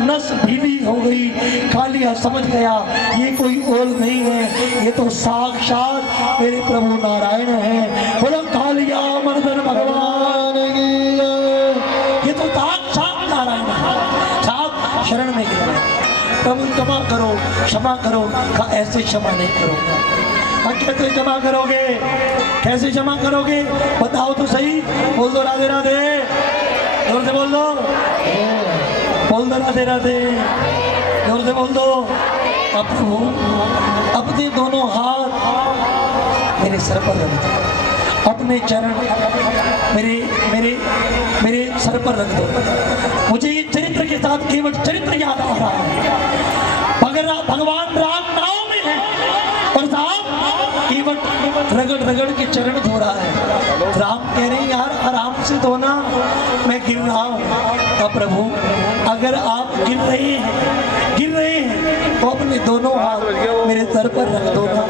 नस ढीली हो गई। कालिया समझ गया ये कोई और नहीं है, ये तो साक्षात मेरे प्रभु नारायण है। बोलो कालिया मर्दन भगवान की, ये तो साक्षात नारायण है। साहब शरण में गया, प्रभु क्षमा करो, क्षमा करो। कहा ऐसे क्षमा नहीं करूंगा। कैसे क्षमा करोगे? कैसे क्षमा करोगे? बताओ तो सही। बोल दो राधे राधे, जोर से बोल दो, बोल दो राधे राधे, जोर से बोल दो। अब प्रभु अपने दोनों हाथ मेरे सर पर रख दो, अपने चरण मेरे सर पर रख दो। मुझे ये चरित्र के साथ केवल चरित्र याद आ रहा है। अगर भगवान राम नाव में है और साहब केवल रगड़ रगड़ के चरण धो रहा है। राम कह रहे हैं यार आराम से धोना, मैं गिर रहा हूँ। तो प्रभु अगर आप गिर रहे हैं तो अपने दोनों हाथ मेरे सर पर रख दो ना,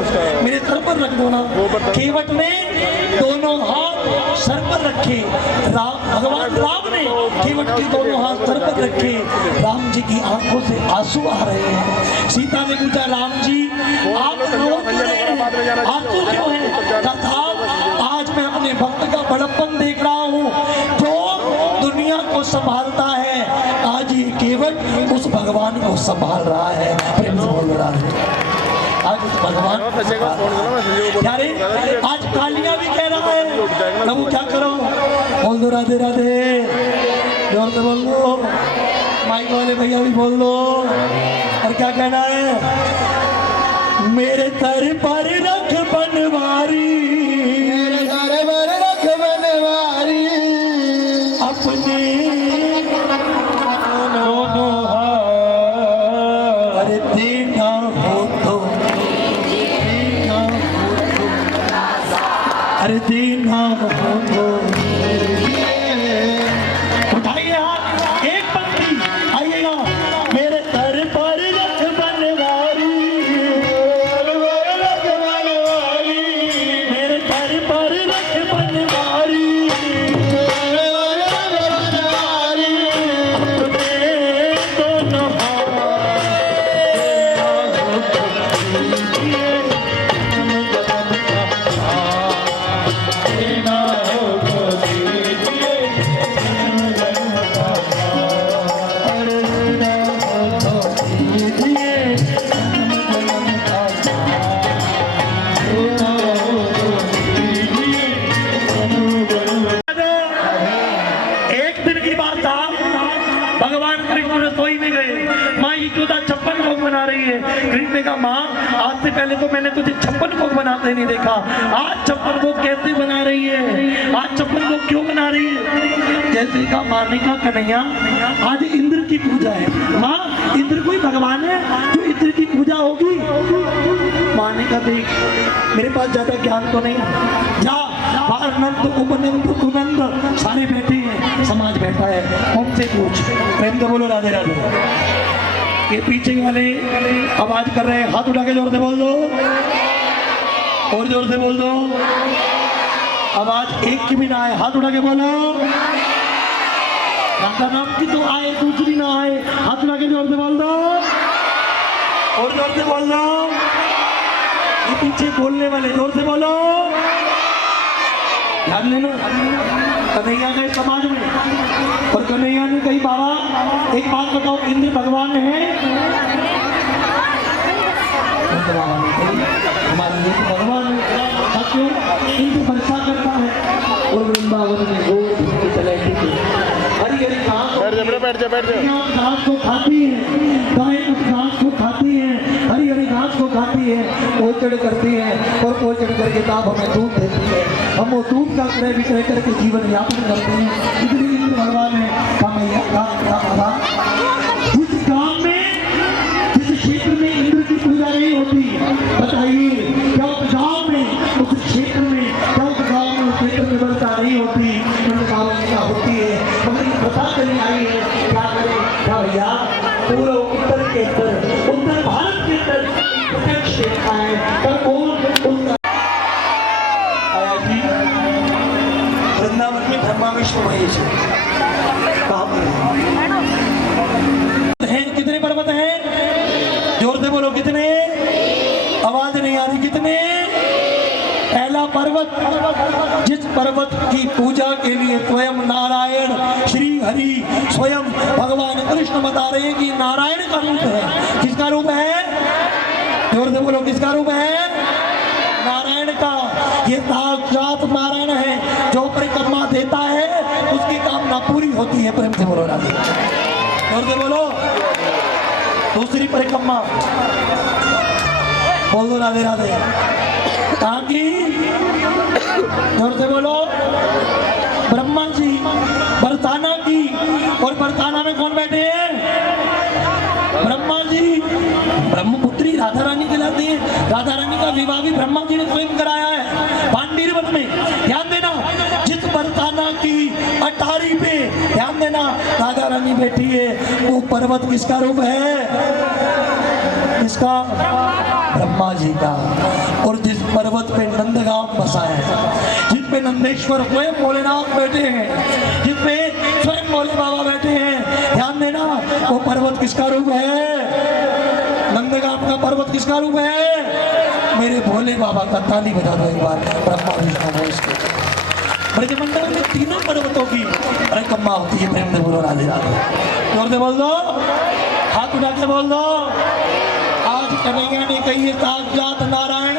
मेरे सर पर रख दो ना। केवट ने दोनों हाथ सर पर रखे। भगवान राम ने केवट के दोनों हाथ सर पर रखे। राम जी की आंखों से आंसू आ रहे हैं। सीता ने पूछा राम जी आप रो क्यों रहे हैं, आंसू क्यों है? आज मैं अपने भक्त का बड़प्पन देख रहा हूँ, जो दुनिया को संभालता है आज ये केवट उस भगवान को संभाल रहा है। प्रेम से बोल रहा है आज उस भगवान यारे, आज कालिया भी कह रहा है प्रभु क्या करो? बोल दो राधे राधे, जोर से बोल दो, माइक वाले भैया भी बोल दो। और क्या कहना है? मेरे सर पर रख बनवारी, मेरे सर पर रख बनवारी, अपने दोनों हाथ देना हो तो, अरे देना हो तो। उठाइए हाथ, एक पंक्ति आइएगा। मेरे सर पर रख बनवारी, मेरे सर पर रख बनवारी, अपने दोनों उसने कहा माँ आज से पहले तो मैंने तुझे 56 भोग बनाते नहीं देखा, आज 56 भोग कैसे बना रही है, आज 56 भोग क्यों बना रही है? जैसे कहा माँ ने कहा कन्हैया आज इंद्र की पूजा है। माँ इंद्र कोई भगवान है जो इंद्र की पूजा होगी? माँ ने कहा देख मेरे पास ज्यादा ज्ञान तो नहीं, जा बाहर नंद उपनंद कुनंद सारे बैठे हैं, समाज बैठा है, उनसे पूछ। प्रेम तो बोलो राधे राधे। ये पीछे वाले आवाज कर रहे हैं, हाथ उठा के जोर से बोल दो, और जोर से बोल दो, आवाज एक की भी ना आए, हाथ उठा के बोलो। राधा नाम की तो आए दूसरी ना आए, हाथ उठा के जोर से बोल दो, और जोर से बोल दो। ये पीछे बोलने वाले जोर से बोलो। ध्यान लेना कन्हैया गए समाज में और कन्हैया ने कही बाबा एक बात बताओ इंद्र भगवान है? हमारे लिए तो भगवान है, क्यों? इंद्र वर्षा करता है और वृंदावन में गोद चले हरी हरी घास को खाती है, गाय उस घास को खाती है, हरी हरी घास को खाती है, ओचड़ करती है और ओचड़ करके ताप हमें दूध देती है, हम वो दूध का क्रय विक्रय करके जीवन यापन करते हैं। इसलिए इंद्र भगवान है जिस गांव में जिस क्षेत्र में इंद्र की पूजा नहीं होती, बताइए क्या उस गांव में उस क्षेत्र में क्या उस गांव में उस क्षेत्र में वर्षा नहीं होती? क्या होती है मगर ये पता चली आई है। क्या करें क्या भैया पूरा उत्तर के अंदर उत्तर भारत के अंदर देखा है वृंदावन में ब्रह्मा विष्णु महेश कहाँ पर है? कितने पर्वत हैं? जोर से बोलो कितने? आवाज नहीं आ रही, कितने? पहला पर्वत जिस पर्वत की पूजा के लिए स्वयं नारायण श्री हरि स्वयं भगवान कृष्ण बता रहे हैं कि नारायण का रूप है। किसका रूप है? जोर से बोलो किसका रूप है? नारायण का। ये साक्षात नारायण है, जो परिक्रमा देता है उसकी कामना पूरी होती है। प्रेम से बोलो राधे, जोर से बोलो। दूसरी परिक्रमा बोल दो राधे राधे। कहाँ की? जोर से बोलो। ब्रह्मा जी बरसाना की। और बरसाना में कौन बैठे हैं? ब्रह्मा जी। ब्रह्मपुत्री राधा रानी कहलाती है। राधा रानी का विवाह भी ब्रह्मा जी ने स्वयं कराया है पांडीरवन में। ध्यान देना जिस बरसाना की अटारी पे ध्यान देना राधा रानी बैठी है, वो पर्वत किसका रूप है? इसका ब्रह्मा जी का। और जिस पर्वत पे नंदगांव बसा है, जिस पे नंदेश्वर स्वयं भोलेनाथ बैठे हैं, जिस पे स्वयं भोले बाबा बैठे हैं, ध्यान देना वो पर्वत किसका रूप है? नंदगांव का पर्वत किसका रूप है? मेरे भोले बाबा का। ताली बजा दो एक बार ब्रह्मा विष्णु महेश के। ब्रजमंडल में तीनों पर्वतों की परिक्रमा होती है। प्रेम से बोलो राधे राधे। जोर से बोल दो, हाथ उठा के बोल दो। आज कन्हैया ने कही है साक्षात नारायण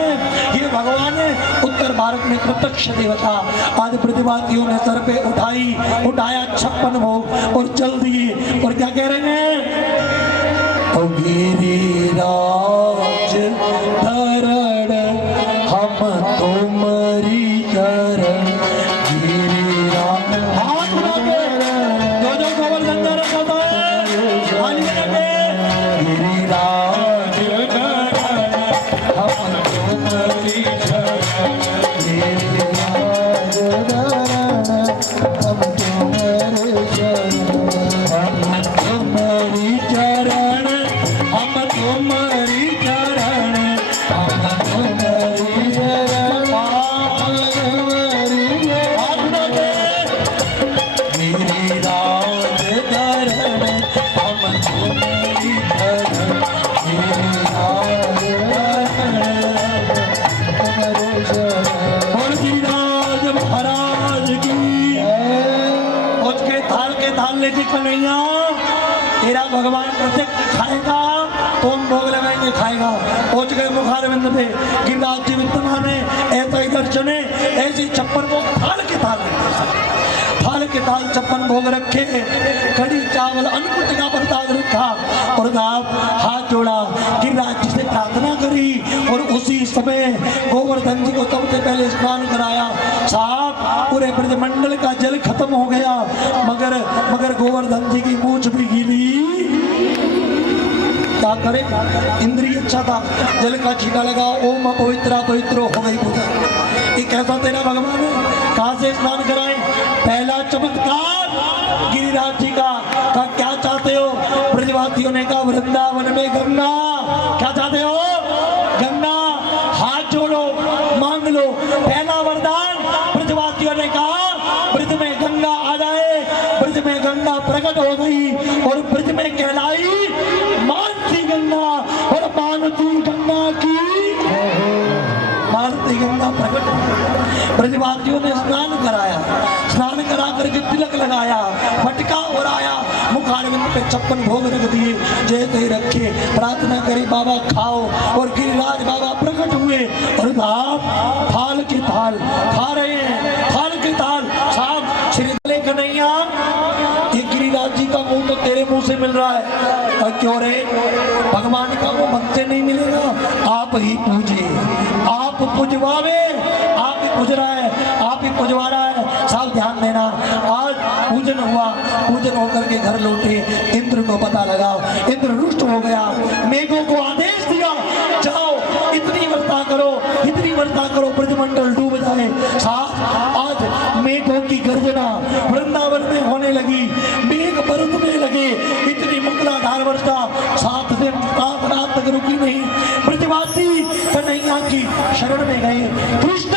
ये भगवान है, उत्तर भारत में प्रत्यक्ष देवता। आज प्रतिभागियों ने सर पे उठाया 56 भोग और चल दिए। और क्या कह रहे हैं? गिरिराज धरण हम तुम्हारी चरण गिरिराज। हाथ उठा के जो गोवर्धन धरण होता है हाथ उठा के गिरिराज धरण हम तुम्हारी चरण गिरिराज धरण हम तुम्हारी चरण हम तुम्हारी चरण हम तुम्हारी चरण हम तुम्हारी चरण गिरिराज धरण हम तुम्हारी चरण गिरिराज धरण। और गिरिराज महाराज की उसके थाल के थाल लेके कन्हैया तेरा भगवान प्रत्यक्ष खाएगा तो हम भोग लगाएंगे, खाएगा। पहुंच गए मुखारविंद पे गिरिराज जी विद्यमान है। ऐसा ही दर्शन है, ऐसी 56 भोग थाल के थाल थाल के थाल 56 भोग रखे, कड़ी चावल अन्नकूट का प्रसाद रखा और हाथ जोड़ा गिरिराज जी से प्रार्थना इस समय गोवर्धन जी को सबसे पहले स्नान कराया। साहब पूरे ब्रजमंडल का जल खत्म हो गया, मगर गोवर्धन जी की मूंछ भी गीली। क्या करे, इंद्रिय अच्छा था, जल का छींटा लगा, ओम पवित्रा पवित्र हो गई पूजा। ये कैसा तेरा भगवान है, कहाँ से स्नान कराए? पहला चमत्कार गिरिराज जी का क्या चाहते हो? ब्रजवासियों ने कहा वृंदावन में गंगा। क्या चाहते हो? गंगा। हाथ जोड़ो, मांग लो। पहला वरदान ब्रजवासियों ने कहा ब्रज में गंगा आ जाए। ब्रज में गंगा प्रकट हो गई और ब्रज में कहलाई मानसी गंगा और मानसी गंगा की मानसी गंगा प्रकट हो गई। ब्रजवासियों ने स्नान कराया, स्नान करा करके तिलक लगाया, फटका उड़ाया, मुखारविंद पे 56 भोग रख दिए, जैसे रखे, प्रार्थना करी बाबा खाओ। और गिरिराज बाबा प्रकट हुए और साहब थाल के थाल खा रहे हैं, थाल के थाल। साहब श्री कन्हैया, ये गिरिराज जी का मुंह तो तेरे मुंह से मिल रहा है, और क्यों रे? भगवान का वो मन से नहीं मिलेगा, आप ही पूजे, आप पुजवावे, आप ही पूज रहा है, आप ही पुजवा रहा है। साहब ध्यान देना, आज पूजन हुआ, पूजन होकर के घर लौटे, इंद्र को पता लगा, इंद्र रुष्ट हो गया, मेघों को आदेश दिया जाओ इतनी वर्षा करो, इतनी वर्षा करो ब्रजमंडल डूब जाए। साहब आज मेघों की गर्जना वृंदावन में होने लगी, मेघ बरसने लगे, इतनी मूसलाधार वर्षा 7 दिन 7 रात तक रुकी नहीं। ब्रजवासी कन्हैया की शरण में गए, कृष्ण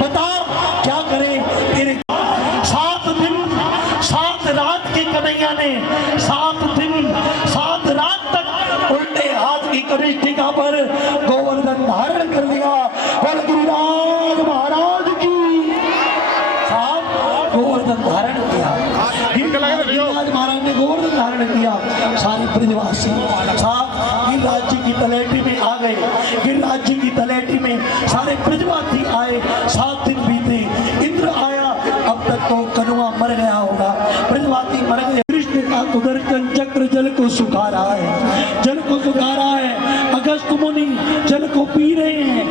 बताओ क्या करें तेरे। 7 दिन 7 रात की कन्हैया ने 7 दिन 7 रात तक उल्टे हाथ की कनिष्ठिका पर गोवर्धन धारण कर लिया। और गिरिराज महाराज की साहब गोवर्धन धारण किया, गिरिराज महाराज ने गोवर्धन धारण किया। सारे ब्रजवासी साहब गिरिराज जी की तलेटी में आ गए, गिरिराज जी की तलेटी में सारे ब्रजवासी आए। 7 दिन बीते, इंद्र आया, अब तक तो कनुआ मर गया होगा, ब्रजवासी मर गए। कृष्ण का सुदर्शन चक्र जल को सुखा रहा है, जल को सुखा रहा है। अगस्त मुनि जल को पी रहे हैं,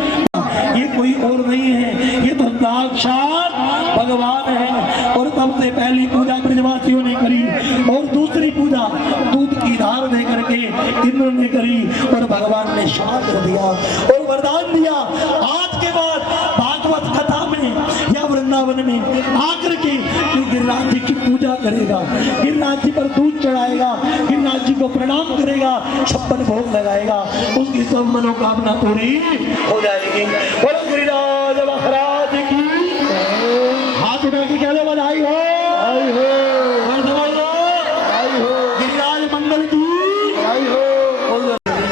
ये कोई और नहीं है, ये तो साक्षात भगवान है। और सबसे पहली पूजा ब्रजवासियों ने करी और दूसरी पूजा दूध की धार दे करके इंद्र ने करी और भगवान ने शांत दिया और वरदान दिया। आज के बाद भागवत कथा में या वृंदावन में आकर के गिरिराज जी की पूजा करेगा, गिरिराज जी पर दूध चढ़ाएगा, गिरिराज जी को प्रणाम करेगा, 56 भोग लगाएगा, उसकी सब मनोकामना पूरी हो जाएगी। बोलो गिरिराज महाराज की, हाथ उठा के कह लो बधाई हो, गिरिराज मंगल की।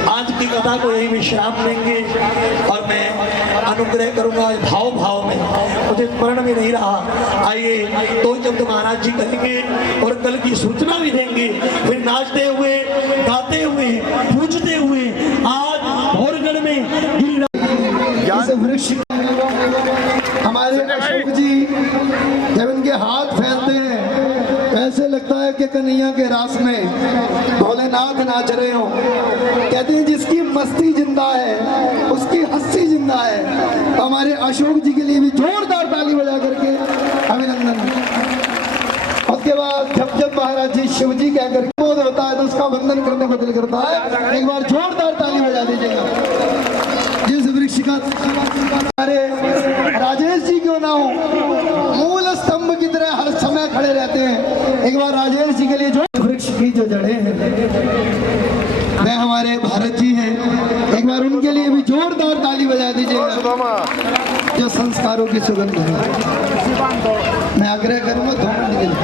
आज की कथा को यही विश्राम देंगे और मैं अनुग्रह करूंगा भाव भाव में, मुझे स्मरण में नहीं रहा। आइए 2 शब्द महाराज जी कहेंगे और कल की सूचना भी देंगे, फिर नाचते हुए, गाते हुए, पूजते हुए आज भोरगढ़ में गिरिराज इस वृक्ष हमारे अशोक जी जब इनके हाथ फैलते हैं तो ऐसे लगता है कि कन्हैया के रास में भोलेनाथ नाच रहे हो। कहते हैं जिसकी मस्ती जिंदा है उसकी हंसी जिंदा है। तो हमारे अशोक जी के लिए भी जोरदार ताली बजा करके अभिनंदन। उसके बाद जब महाराज जी शिव जी कहकर बोध होता है तो उसका वंदन करने को दिल करता है। एक बार जोरदार ताली बजा दीजिएगा। जिस वृक्ष का अरे राजेश जी क्यों ना हो, मूल स्तंभ की तरह हर समय खड़े रहते हैं। एक बार राजेश जी के लिए जो वृक्ष की जो जड़ें हैं वे हमारे भारत जी हैं, एक बार उनके लिए भी जोरदार ताली बजा दीजिएगा। जो संस्कारों की सुगंध है, मैं आग्रह करूंगा 2 मिनट के लिए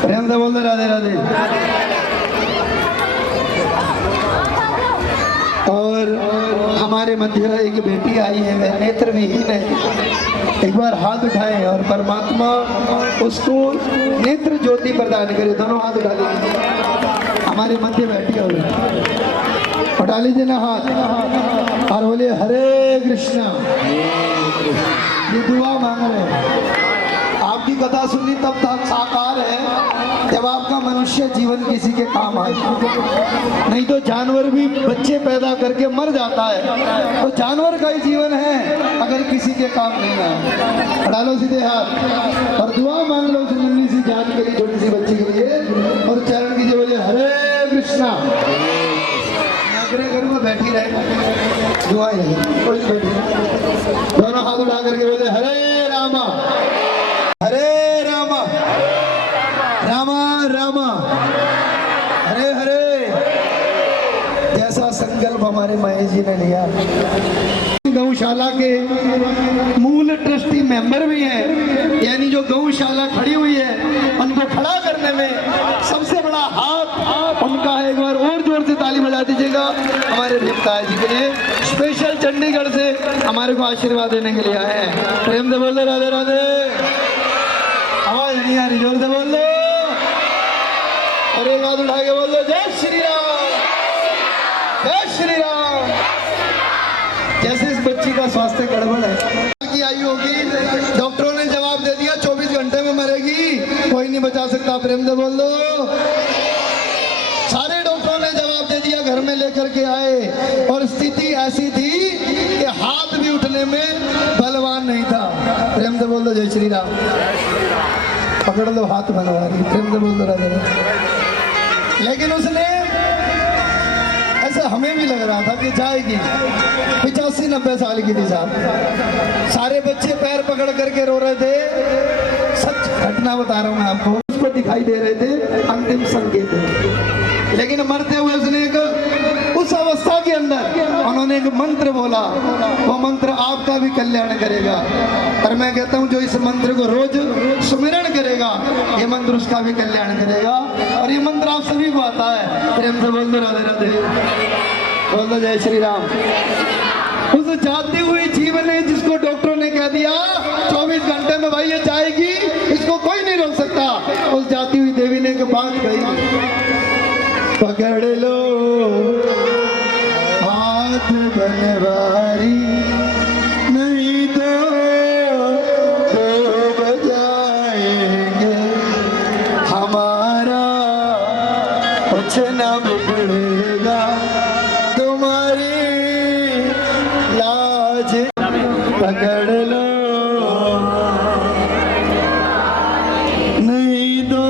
प्रेम से बोल दो राधे राधे। और हमारे मध्य एक बेटी आई है, वह नेत्र विहीन है। एक बार हाथ उठाएं और परमात्मा उसको नेत्र ज्योति प्रदान करे। दोनों हाथ उठा लीजिए, हमारे मध्य बैठी हो, उठा लीजिए ना हाथ और बोले हरे कृष्णा। ये दुआ मांग रहे हैं, आप आपकी कथा सुनी तब तक साकार है जब आपका मनुष्य जीवन किसी के काम आए। नहीं तो जानवर भी बच्चे पैदा करके मर जाता है, तो जानवर का ही जीवन है अगर किसी के काम नहीं आए। खड़ा लो सीधे हाथ और दुआ मांग लो उस नन्ही सी जान के लिए, छोटी सी बच्ची के लिए, और चरण कीजिए, बोले हरे कृष्णा। घर में बैठी रहे, दुआ ही कोई नहीं बैठी, दोनों हाथ उठा करके बोले हरे रामा हरे रामा रामा रामा हरे हरे। जैसा संकल्प हमारे महेश जी ने लिया। गौशाला के मूल ट्रस्टी मेंबर भी हैं, यानी जो गौशाला खड़ी हुई है उनको खड़ा करने में सबसे बड़ा हाथ उनका है। एक बार और जोर से ताली बजा दीजिएगा हमारे भीमताज जी के लिए, स्पेशल चंडीगढ़ से हमारे को आशीर्वाद देने के लिए आए हैं। प्रेम से बोल दो राधे राधे। आवाज नहीं आ रही, जोर से बोल दो और एक हाथ उठा के बोल दो जय श्री राम जय श्री राम। जैसे इस बच्ची का स्वास्थ्य गड़बड़ है की आई होगी, डॉक्टरों ने जवाब दे दिया 24 घंटे में मरेगी, कोई नहीं बचा सकता। प्रेम से बोल दो। सारे डॉक्टरों ने जवाब दे दिया, घर में लेकर के आए और स्थिति ऐसी थी कि हाथ भी उठने में बलवान नहीं था। प्रेम से बोल दो जय श्री राम। पकड़ लो हाथ बलवान, प्रेम से बोल दो राधे राधे। लेकिन उसने ऐसा हमें भी लग रहा था कि जाएगी, 85-90 साल की थी साहब। सारे बच्चे पैर पकड़ करके रो रहे थे, सच घटना बता रहा हूँ मैं आपको, उसको दिखाई दे रहे थे अंतिम संकेत। लेकिन मरते हुए उसने एक उस अवस्था के अंदर उन्होंने एक मंत्र बोला, वो मंत्र आपका भी कल्याण करेगा। और मैं कहता हूँ जो इस मंत्र को रोज सुमिरन करेगा ये मंत्र उसका भी कल्याण करेगा। और ये मंत्र आप सभी को आता है। प्रेम से बोल दो राधे राधे, बोल दो जय श्री राम। उस जाती हुई जीवन ने जिसको डॉक्टरों ने कह दिया 24 घंटे में भाई ये जाएगी, इसको कोई नहीं रोक सकता, उस जाती हुई देवी ने एक बात कही, पकड़ लो हाथ बनवारी नहीं तो बजाएंगे, हमारा कुछ ना बिगड़ेगा, तुम्हारी लाज पकड़ लो नहीं तो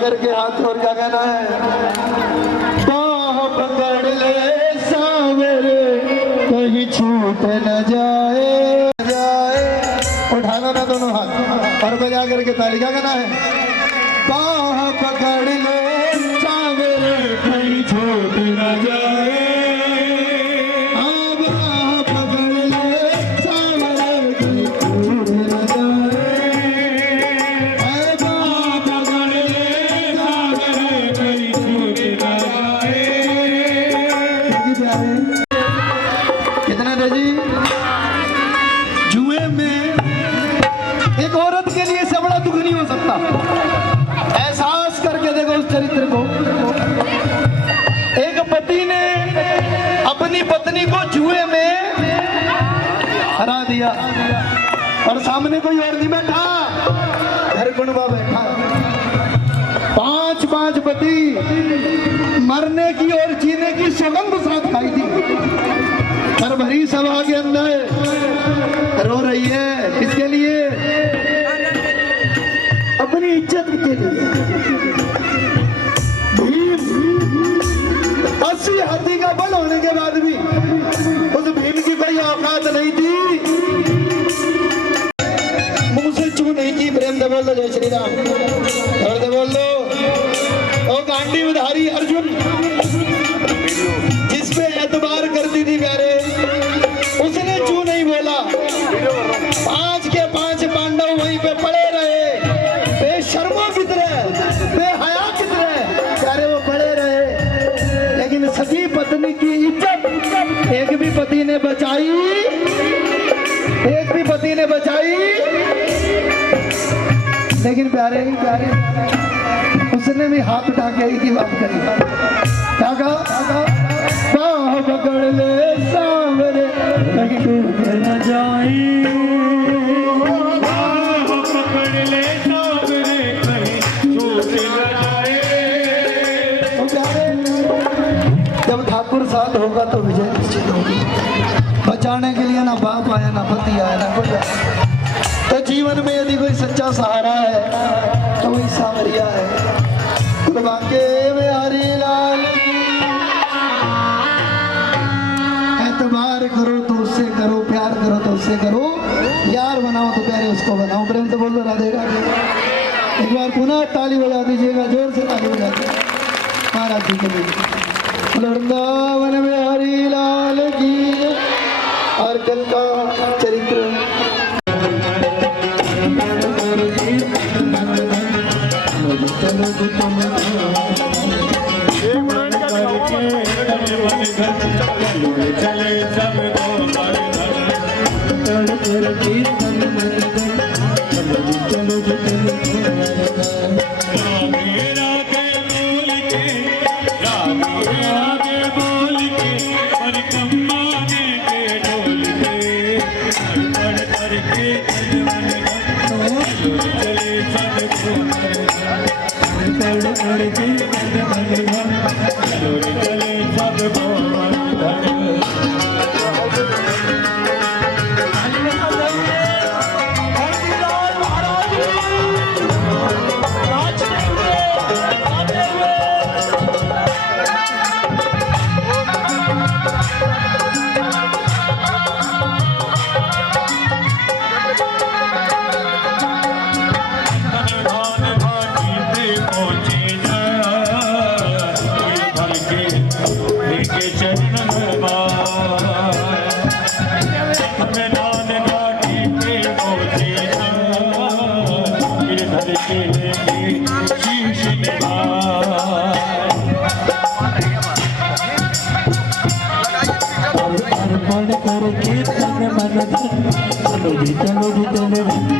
करके हाथ और क्या कहना है, बाह पकड़ ले सावरे कहीं छूट न जाए जाए। उठाना ना दोनों हाथ और बजा करके ताली, क्या कहना है, बाह पकड़ ले सावरे कहीं छूट न जाए, बाह पकड़ ले सावरे कहीं छूट न जाए। कितना दे जी? जुए में एक औरत के लिए से बड़ा दुख नहीं हो सकता। एहसास करके देखो उस चरित्र को। एक पति ने अपनी पत्नी को जुए में हरा दिया और सामने कोई और नहीं बैठा, घर गुणवा बैठा। 5 पति मरने की और जीने की सौगंध साथ खाई थी, पर भरी सभा के अंदर रो रही है। किसके लिए? अपनी इज्जत के लिए। भीम 80 हाथी का बल होने के बाद भी उस भीम की कोई औकात नहीं थी, मुंह से चू नहीं की। प्रेम से बोल दो जय श्री राम, और से बोल दो ओ गांडीवधारी अर्जुन जिस पे एतबार करती थी प्यारे, उसने चू नहीं बोला। 5 के 5 पांडव वहीं पे पड़े रहे, बेशर्मों की तरह, बेहया की तरह प्यारे वो पड़े रहे। लेकिन सती पत्नी की इज्जत एक भी पति ने बचाई, एक भी पति ने बचाई। लेकिन प्यारे उसने भी हाथ उठा के एक ही बात करी। क्या कहा? बाह पकड़ ले सांवरे कहीं डूब न जाए। बाह पकड़ ले सांवरे कहीं डूब न जाए। तो क्या है? जब ठाकुर साथ होगा तो विजय निश्चित होगी। बचाने के लिए ना बाप आया, ना पति आया, ना कोई आया। तो जीवन में यदि कोई सच्चा सहारा है तो वही सांवरिया है। बांके में हरी लाल की एतबार करो तो उससे करो, प्यार करो तो उससे करो, यार बनाओ तो प्यारे उसको बनाओ। प्रेम तो बोलो राधे राधे। एक बार पुनः ताली बजा दीजिएगा, जोर से ताली बजा दीजिए महाराज जी के लिए। वृंदावन में हरी लाल की और कल का चरित्र चले सब चलो जी चलो।